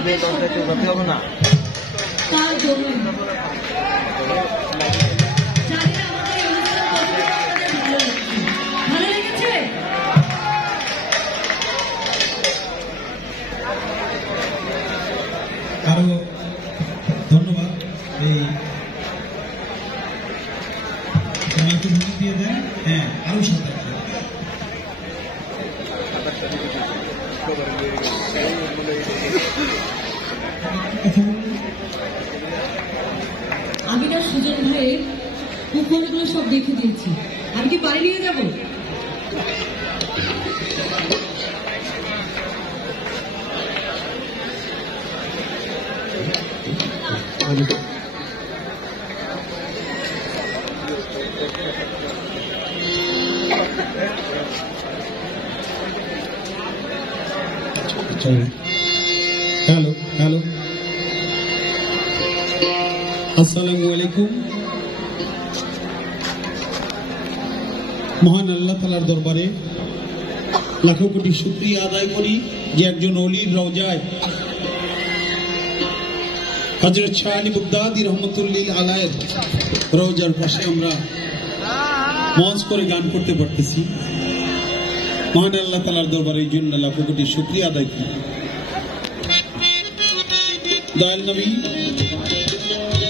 হবে না তার জন্য ভালো লেগেছে। আরো ধন্যবাদ। এই দিয়ে দেন। হ্যাঁ, আরো সাথে আমি না সুজন ভাইয়ের উপকরণগুলো সব দেখে দিয়েছি। আমি কি বাড়ি নিয়ে যাবো? হ্যালো হ্যালো, আসসালামু আলাইকুম। মহান আল্লাহ তাআলার দরবারে লাখো কোটি শুকরিয়া আদায় করি যে একজন ওলির রওজায় হযরত শাহ আলী বাগদাদী রহমাতুল্লাহ আলাইহির রওজার পাশে আমরা মঞ্চ করে গান করতে পারতেছি। মহান আল্লাহ তাআলার দরবারে এই জন্য লাখো কোটি শুকরিয়া আদায় করি। দয়াল নবী,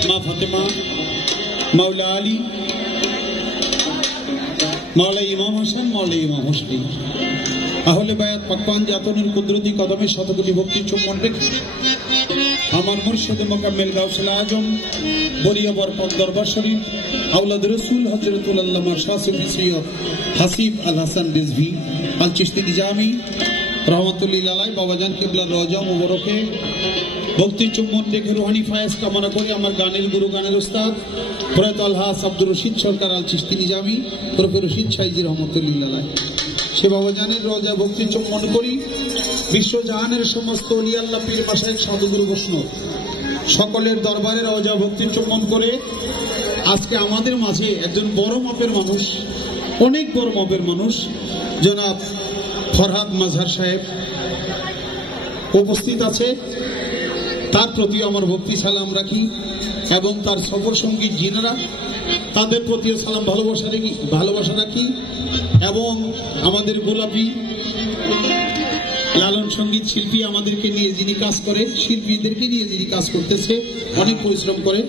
মা ফাতেমা, মাওলা আলী, মাওলা ইমাম হোসেন, মাওলা ইমাম হোসেন, আহলে বায়াত পাকওয়ান জাতনের কুদরতি কদমে শতকোটি ভক্তির চুম্বন রেখে আমার মুর্শিদ মোকাম্মেল গাউসুল আজম বরিয়া বরকত দরবার শরীফ আওলাদ রসুল হযরতুল আল্লামা শাহ সুফি সৈয়দ হাসিব আল হাসান রিজভী আল চিশতি নিজামী রহমতুল্লাহ আলাইহি বাবাজান কিবলার রওজা মুবারকে ভক্তির চুম্বন রেখে রুহানি ফায়েজ কামনা করি আমার গানের গুরু, গানের উস্তাদ প্রয়াত আলহাজ আব্দুর রশিদ সরকার আল চিশতি নিজামী প্রফেসর রশিদ সাইজি রহমতুল্লাহ আলাইহি সে বাবাজানের রওজা ভক্তির চুম্বন করি। বিশ্বজাহানের সমস্ত ওলি আল্লাহ পীর মাশায়েখ সাধুগুরু বৈষ্ণব সকলের দরবারে রওজা ভক্তির চুম্বন করে আজকে আমাদের মাঝে একজন বড় মাপের মানুষ, অনেক বড় মাপের মানুষ জনাব ফরহাদ মাজহার সাহেব উপস্থিত আছে। তার প্রতি আমার ভক্তি সালাম রাখি এবং তার সফর সঙ্গী যিনারা তাদের প্রতিও সালাম ভালোবাসা রাখি এবং আমাদের গোলাপি লালন সঙ্গীত শিল্পী আমাদেরকে নিয়ে যিনি কাজ করে, শিল্পীদেরকে নিয়ে যিনি কাজ করতেছে, অনেক পরিশ্রম করে,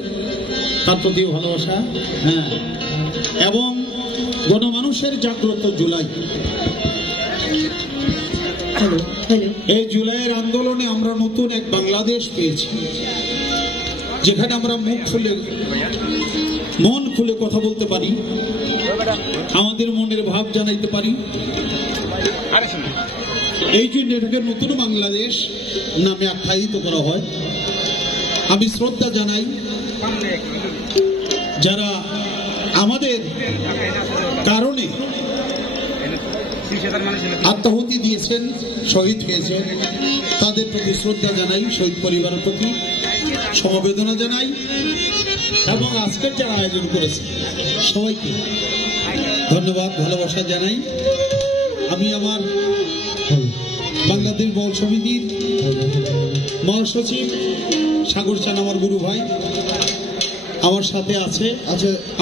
তার প্রতিও ভালোবাসা। হ্যাঁ, এবং গণমানুষের জাগ্রত জুলাই, এই জুলাইয়ের আন্দোলনে আমরা নতুন এক বাংলাদেশ পেয়েছি যেখানে আমরা মন খুলে কথা বলতে পারি, আমাদের মনের ভাব জানাইতে পারি। এই জন্য এটাকে নতুন বাংলাদেশ নামে আখ্যায়িত করা হয়। আমি শ্রদ্ধা জানাই যারা আমাদের কারণে আত্মাহুতি দিয়েছেন, শহীদ হয়েছেন, তাদের প্রতি শ্রদ্ধা জানাই, শহীদ পরিবারের প্রতি সমবেদনা জানাই এবং আজকের যারা আয়োজন করেছে সবাইকে ধন্যবাদ, ভালোবাসা জানাই। আমি আমার বাংলাদেশ বল সমিতির মহাসচিব সাগর চান আমার গুরু ভাই আমার সাথে আছে।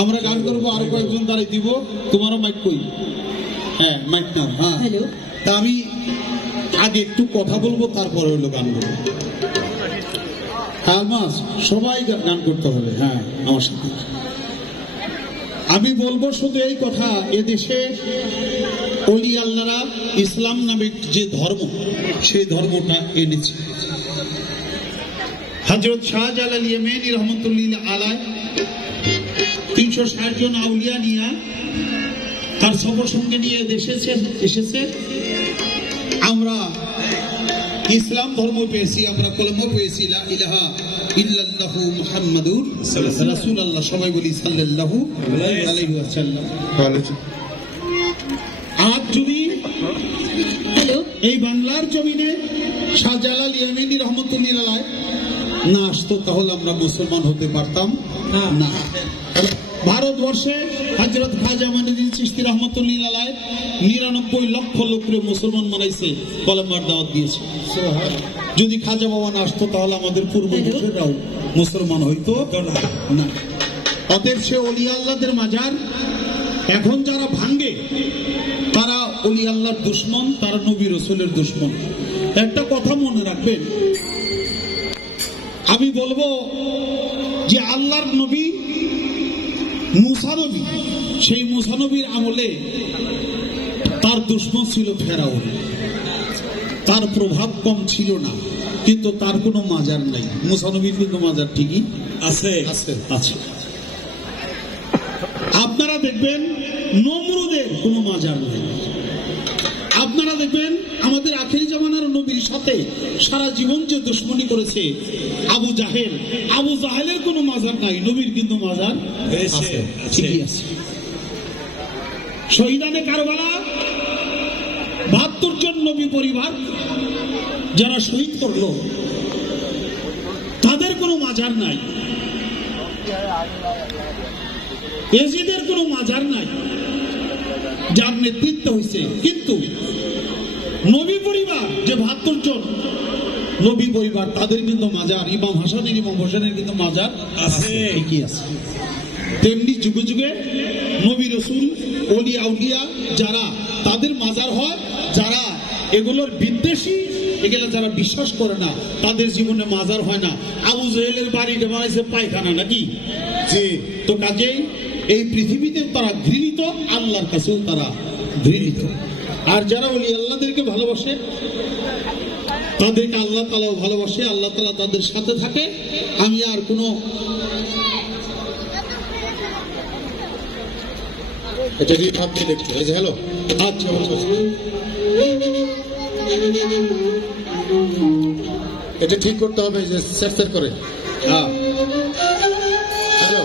আমরা গান করবো, আরো কয়েকজন দাঁড়িয়ে দিব। তোমারও মাইক কই? হ্যাঁ, মাইক নাও। হ্যাঁ, তা আমি আগে একটু কথা বলবো, তারপরে হলো গান বলবো। আলমাস সবাই গান করতে হবে। হ্যাঁ, আমার সাথে আমি বলবো শুধু এই কথা, এদেশে ওলি আল্লাহরা ইসলাম নামে যে ধর্ম, সেই ধর্মটা এনেছে। হযরত শাহজালাল ইয়েমেনি রহমতুল্লাহ আলাইহি 360 জন আউলিয়া নিয়ে তার সফর সঙ্গে নিয়ে এসেছে। আমরা ইসলাম ধর্ম পেয়েছি, আমরা কলমা পেয়েছি, লা ইলাহা ইল্লাল্লাহু মুহাম্মাদুর রাসূলুল্লাহ। সবাই বলি সাল্লাল্লাহু আলাইহি ওয়াসাল্লাম। আজ যদি এই বাংলার জমিনে শাহজালাল ইয়েমেনি রহমতুল্লাহ আলাইহি না আসতো তাহলে আমরা মুসলমান হতে পারতাম না। ভারতবর্ষে হযরত খাজা মঈনুদ্দিন চিশতি রাহমাতুল্লাহি আলাইহি 99 লক্ষ লোকরে মুসলমান বানাইছে, কলেমার দাওয়াত দিয়েছে। যদি খাজা বাবা না আসতো তাহলে আমাদের পূর্বপুরুষেরাও মুসলমান হইতো না। অতএব সে ওলি আল্লাহদের মাজার এখন যারা ভাঙ্গে তারা ওলি আল্লাহর দুশমন, তারা নবী রাসূলের দুশমন। একটা কথা মনে রাখবেন, আমি বলবো যে আল্লাহর নবী মুসা নবী, সেই মুসা নবীর আমলে তার দুশমন ছিল ফেরাউন, তার প্রভাব কম ছিল না, কিন্তু তার কোনো মাজার নাই। মুসা নবীর কিন্তু মাজার ঠিকই আছে আছে। আপনারা দেখবেন নমরুদের কোনো মাজার নেই। আপনারা দেখবেন আমাদের আখেরি জামানার নবীর সাথে সারা জীবন যে দুশমনী করেছে আবু জাহেল, আবু জাহেলের কোনো মাজার নাই, নবীর কিন্তু মাজার আছে, ঠিকই আছে। শহীদানে কারবালা 72 জন নবী পরিবার যারা শহীদ করলো তাদের কোনো মাজার নাই। এজিদের কোনো মাজার নাই, যার নেতৃত্ব হয়েছে। কিন্তু নবী পরিবার যে 72 জন নবী পরিবার তাদের কিন্তু মাজার, ইমাম হাসানের ইমাম হোসেনের কিন্তু মাজার আছে, ঠিকই আছে। তেমনি যুগে যুগে নবী রাসূল ওলি আউলিয়া যারা তাদের মাজার হয়, যারা এগুলোর বিদ্বেষী, এগুলো যারা বিশ্বাস করে না তাদের জীবনে মাজার হয় না। আবু জাহেলের বাড়িটা বানাইছে পায়খানা নাকি? জি। তো কাজেই এই পৃথিবীতে তারা ঘৃণিত, আল্লাহর কাছেও তারা ঘৃণিত। আর যারা ওলি আল্লাহদেরকে ভালোবাসে তাদেরকে আল্লাহ তাআলাও ভালোবাসে, আল্লাহ তাআলা তাদের সাথে থাকে। আমি আর কোনো এটা দিয়ে ভাব দিয়ে দেখছো, এই যে হ্যালো, আচ্ছা এটা ঠিক করতে হবে যে সেট করে। হ্যাঁ, হ্যালো,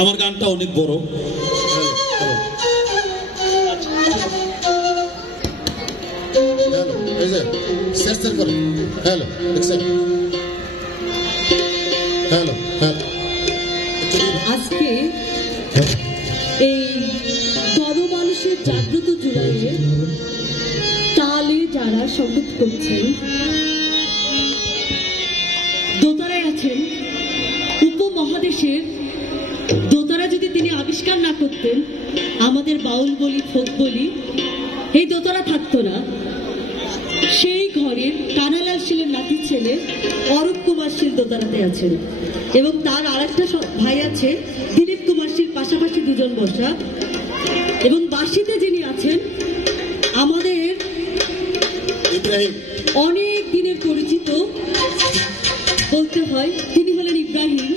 আমার গানটা অনেক বড়। হ্যালো, এই যে সেট করে। হ্যালো, দেখছেন? হ্যালো হ্যালো, আজকে এই গণমানুষের জাগ্রত জুলাইয়ে তালে যারা সংগীত করছেন, দোতারায় আছেন উপমহাদেশের দোতারা। যদি তিনি আবিষ্কার না করতেন আমাদের বাউল বলি, ফোক বলি, এই দোতারা থাকতো না। সেই ঘরের কানালাল শীলের নাতি ছেলে অরূপ কুমার শীল দোতারাতে আছেন, এবং তার আরেকটা ভাই আছে দিলীপ কুমার শীল, পাশাপাশি দুজন বসা। এবং বাঁশিতে যিনি আছেন আমাদের ইব্রাহিম, অনেক দিনের পরিচিত বলতে হয়, তিনি হলেন ইব্রাহিম।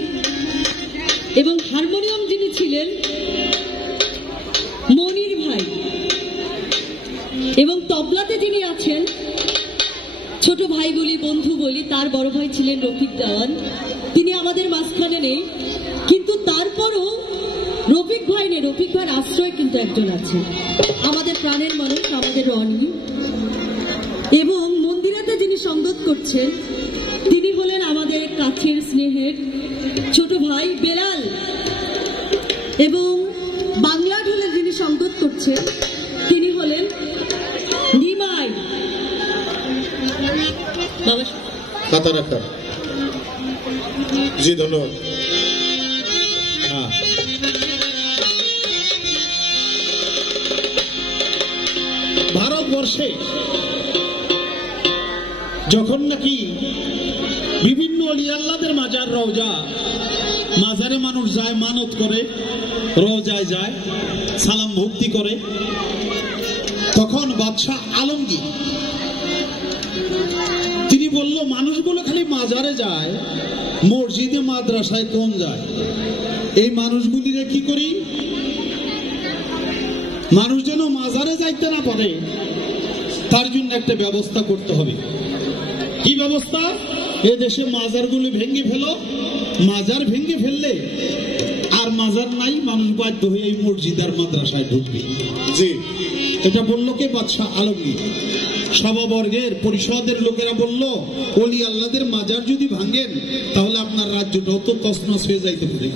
এবং হারমোনিয়াম যিনি ছিলেন মনির ভাই, এবং তবলাতে যিনি আছেন ছোট ভাই বলি, বন্ধু বলি, তার বড় ভাই ছিলেন রফিক দেওয়ান। তিনি আমাদের মাঝখানে নেই, কিন্তু তারপরও রফিক ভাই নেই, রফিক ভাইয়ের আশ্রয় কিন্তু একজন আছে, আমাদের প্রাণের মানুষ, আমাদের রনি। এবং মন্দিরাতে যিনি সংগত করছেন তিনি হলেন আমাদের কাছের স্নেহের ছোট ভাই বেলাল। এবং বাংলা ঢোলে যিনি সংগত করছেন তিনি হলেন নিমাই। খাতা রাখা। জি, ধন্যবাদ। হ্যাঁ, ভারতবর্ষে যখন নাকি বিভিন্ন ওলি আল্লাহদের মাজার, রওজা, মাজারে মানুষ যায়, মানত করে, রওজায় যায়, সালাম ভক্তি করে, তখন বাদশাহ আলমগীর তিনি বলল মানুষগুলো খালি মাজারে যায়, মসজিদে মাদ্রাসায় কোন যায়? এই মানুষগুলিরে কি করি? মানুষ যেন মাজারে যাইতে না পারে তার জন্য একটা ব্যবস্থা করতে হবে। কি ব্যবস্থা? এ দেশে মাজারগুলি ভেঙে ফেলো, মাজার ভেঙে ফেললে আর মাজার নাই, মানুষ বাধ্য হয়ে এই মসজিদ আর মাদ্রাসায় ঢুকবে। জি, এটা বলল কে? বাদশাহ আলমগীর। সভাবর্গের পরিষদের লোকেরা বলল ওলি আল্লাহদের মাজার যদি ভাঙেন তাহলে আপনার রাজ্যটাও তো তছনছ হয়ে যাইতে পারে।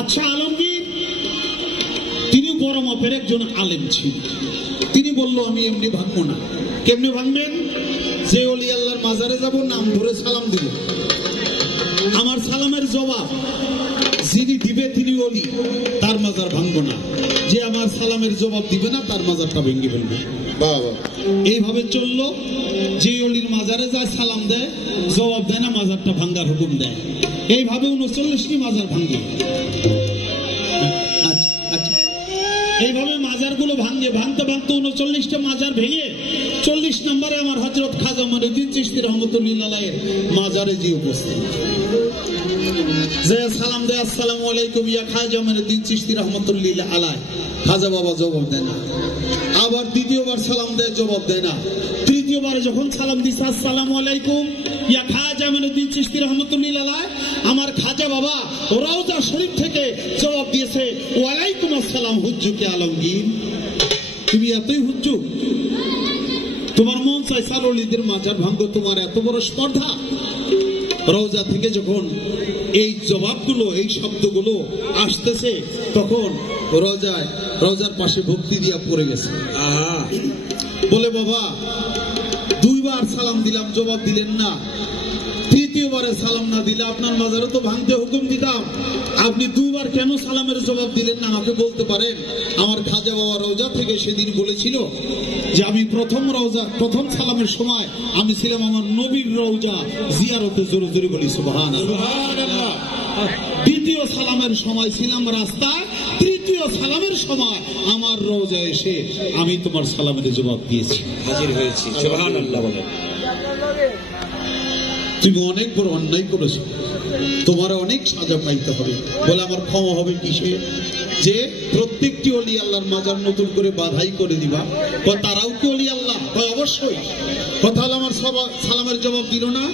বাদশাহ আলমগীর তিনি বড় মাপের একজন আলেম ছিল। তিনি বলল আমি এমনি ভাঙবো না। কেমনে ভাঙবেন? যে ওলি আল্লাহর মাজারে যাব, নাম ধরে সালাম দিব, আমার সালামের জবাব যিনি দিবে তিনি ওলি, তার মাজার ভাঙবো না। যে আমার সালামের জবাব দিবে না তার মাজারটা ভেঙে ফেলবো। বাবা এইভাবে চললো। যে অলির মাজারে যায় সালাম দেয়, জবাব দেয় না, মাজারটা ভাঙ্গার হুকুম দেয়। এইভাবে 39টি মাজার ভাঙ্গে। আচ্ছা আচ্ছা, এইভাবে মাজারগুলো ভাঙে। ভাঙতে ভাঙতে 39টা মাজার ভেঙে 40 নম্বরে আমার হযরত খাজা মঈনুদ্দিন চিশতি রহমাতুল্লাহ আলাইহির মাজারে যে উপস্থিত, যে সালাম দেয় আসসালামু আলাইকুম ইয়া খাজা মঈনুদ্দিন চিশতি রহমাতুল্লাহ আলাইহি। খাজা বাবা জবাব দেয় না। আবার দ্বিতীয়বার সালাম দেয়, জবাব দেয় না। তৃতীয়বারে যখন সালাম দিছে আসসালামু আলাইকুম ইয়া খাজা মঈনুদ্দিন চিশতি রহমাতুল্লাহ আলাইহি, আমার খাজা বাবা রওজা শরীফ থেকে জবাব দিয়েছে ওয়ালাইকুম আসসালাম হুজ্জুকে আলমগীর। তুমি এতই হুজ্জু, তোমার মন চাই সারোলিদের মাজার ভাঙ্গো, তোমার এত বড় স্পর্ধা। রওজা থেকে যখন এই জবাবগুলো, এই শব্দগুলো আসতেছে, তখন রওজার পাশে ভক্তি দিয়া পড়ে গেছে। বলে বাবা 2 বার সালাম দিলাম, জবাব দিলেন না। তৃতীয়বারে সালাম না দিলে আপনার মাজারে তো ভাঙতে হুকুম দিতাম। আপনি 2 বার কেন সালামের জবাব দিলেন না আমাকে বলতে পারেন? আমার খাজা বাবা রওজা থেকে সেদিন বলেছিল যে আমি প্রথম সালামের সময় আমি ছিলাম আমার নবীর রওজা জিয়ারতে, জোরে জোরে বলি সুবহানাল্লাহ। দ্বিতীয় সালামের সময় ছিলাম রাস্তায়, তৃতীয় সালামের সময় আমার রওজা এসে আমি তোমার সালামের জবাব দিয়েছি, হাজির হয়েছি। সুবহানাল্লাহ। বলে তুমি অনেক বড় অন্যায় করেছো, তোমার অনেক সাজা পাইতে হবে। বলে আমার ক্ষমা হবে কিসে? যে প্রত্যেকটি ওলি আল্লাহর মাজার নতুন করে বাধাই করে দিবা। তারাও কি ওলি আল্লাহ? অবশ্যই। কথা হলো আমার সালামের জবাব দিল না।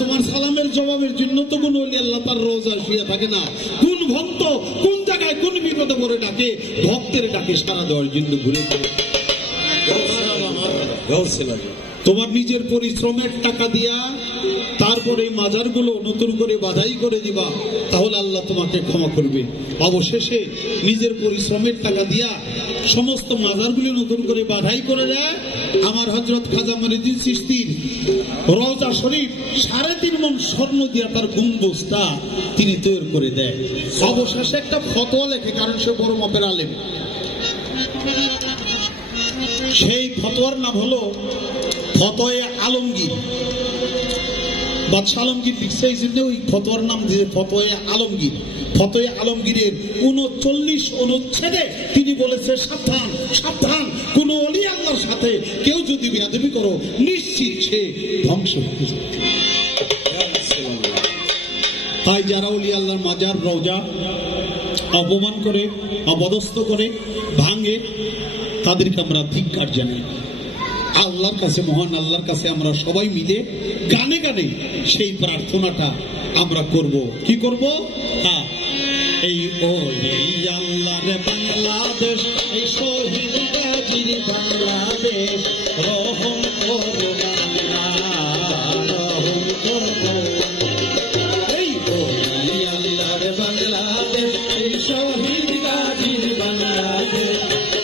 তোমার সালামের জবাবের জন্য তো কোন ওলি আল্লাহ তার রওজা শুয়ে থাকে না। কোন ভক্ত কোন জায়গায় কোন বিপদে পড়ে ডাকে, ভক্তের ডাকে সারা দেওয়ার জন্য ঘুরে। তোমার নিজের পরিশ্রমের টাকা দিয়া তারপরে এই মাজারগুলো নতুন করে বাধাই করে দিবা, তাহলে আল্লাহ তোমাকে ক্ষমা করবে। অবশেষে নিজের পরিশ্রমের টাকা দিয়া সমস্ত মাজারগুলো নতুন করে বাধাই করে দেয়। আমার হযরত খাজা মঈনুদ্দিন চিশতির রওজা শরীফ 3.5 মণ স্বর্ণ দিয়া তার গম্বুজটা তিনি তৈরি করে দেয়। অবশেষে একটা ফতোয়া লেখে, কারণ সে বড় মাপের আলেম। সেই ফতোয়ার নাম হলো ফতোয়ে আলমগীর। বাদশাহ আলমগীর লিখছে, এই জন্য ওই ফতোয়ার নাম দিয়ে ফতোয়ে আলমগীর। ফতোয়ে আলমগীরের 39 অনুচ্ছেদে তিনি বলেছে সাবধান সাবধান, কোন ওলি আল্লাহর সাথে কেউ যদি বেয়াদবি করো নিশ্চিত সে ধ্বংস হতে যাবে। তাই যারা ওলি আল্লাহর মাজার রওজা অপমান করে, অপদস্থ করে, ভাঙে, তাদেরকে আমরা ধিক্কার জানাই। আল্লাহর কাছে, মহান আল্লাহর কাছে আমরা সবাই মিলে গানে গানে সেই প্রার্থনাটা আমরা করব। কি করব? হ্যাঁ, এই ওলি আল্লাহর বাংলাদেশ, এই শহীদ গাজীর বাংলাদেশ, রহম করো রহম করো। এই ওলি আল্লাহর বাংলাদেশ, এই শহীদ গাজীর বাংলাদেশ,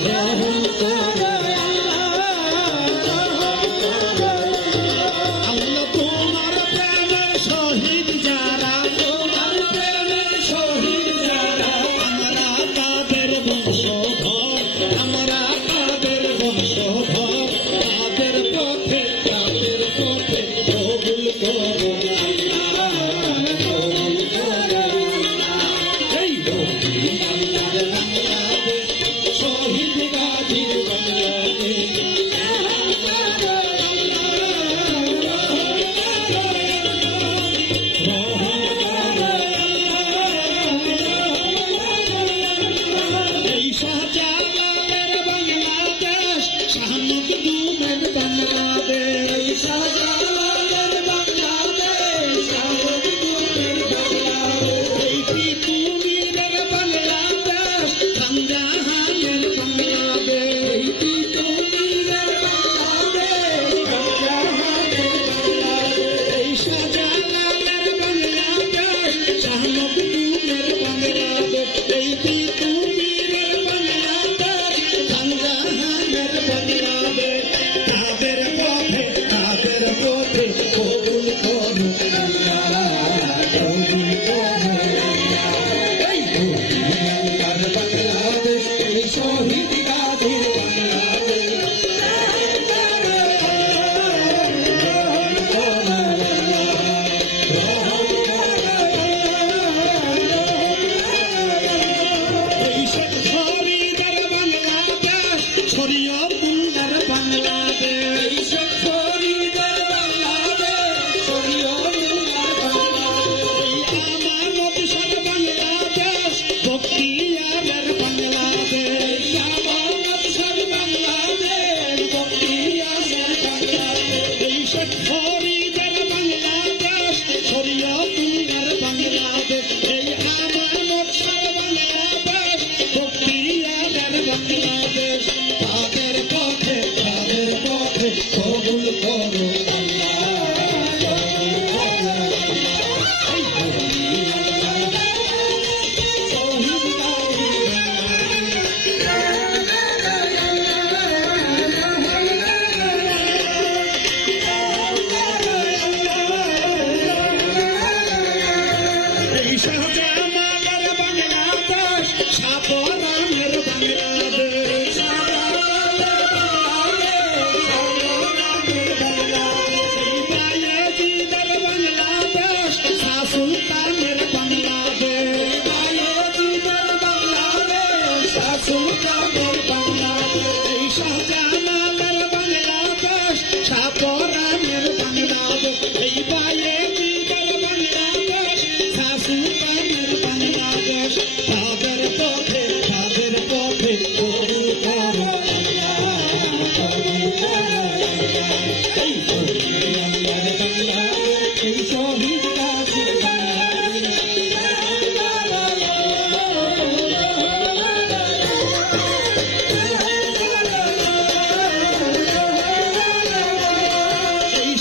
রহম করো।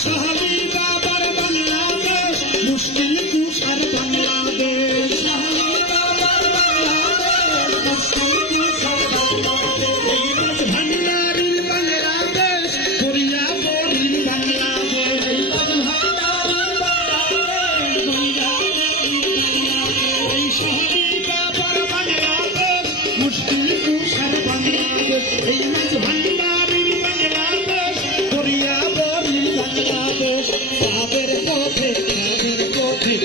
শাহালি বাবার বাংলাদেশ মুশকিল কুশার বাংলাদেশ শাহালি বাবার বাংলাদেশ মুশকিল কুশার বাংলাদেশ এই মাছ ভান্ডারির বাংলাদেশ করিয়া বরির বাংলাদেশ এই মাছ ভান্ডারির বাংলাদেশ এই শাহালি বাবার বাংলাদেশ মুশকিল কুশার বাংলাদেশ এই মাছ ভান্ডারির বাংলাদেশ করিয়া বরির বাংলাদেশ তাদের পথে তাদের পথে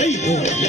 Hey,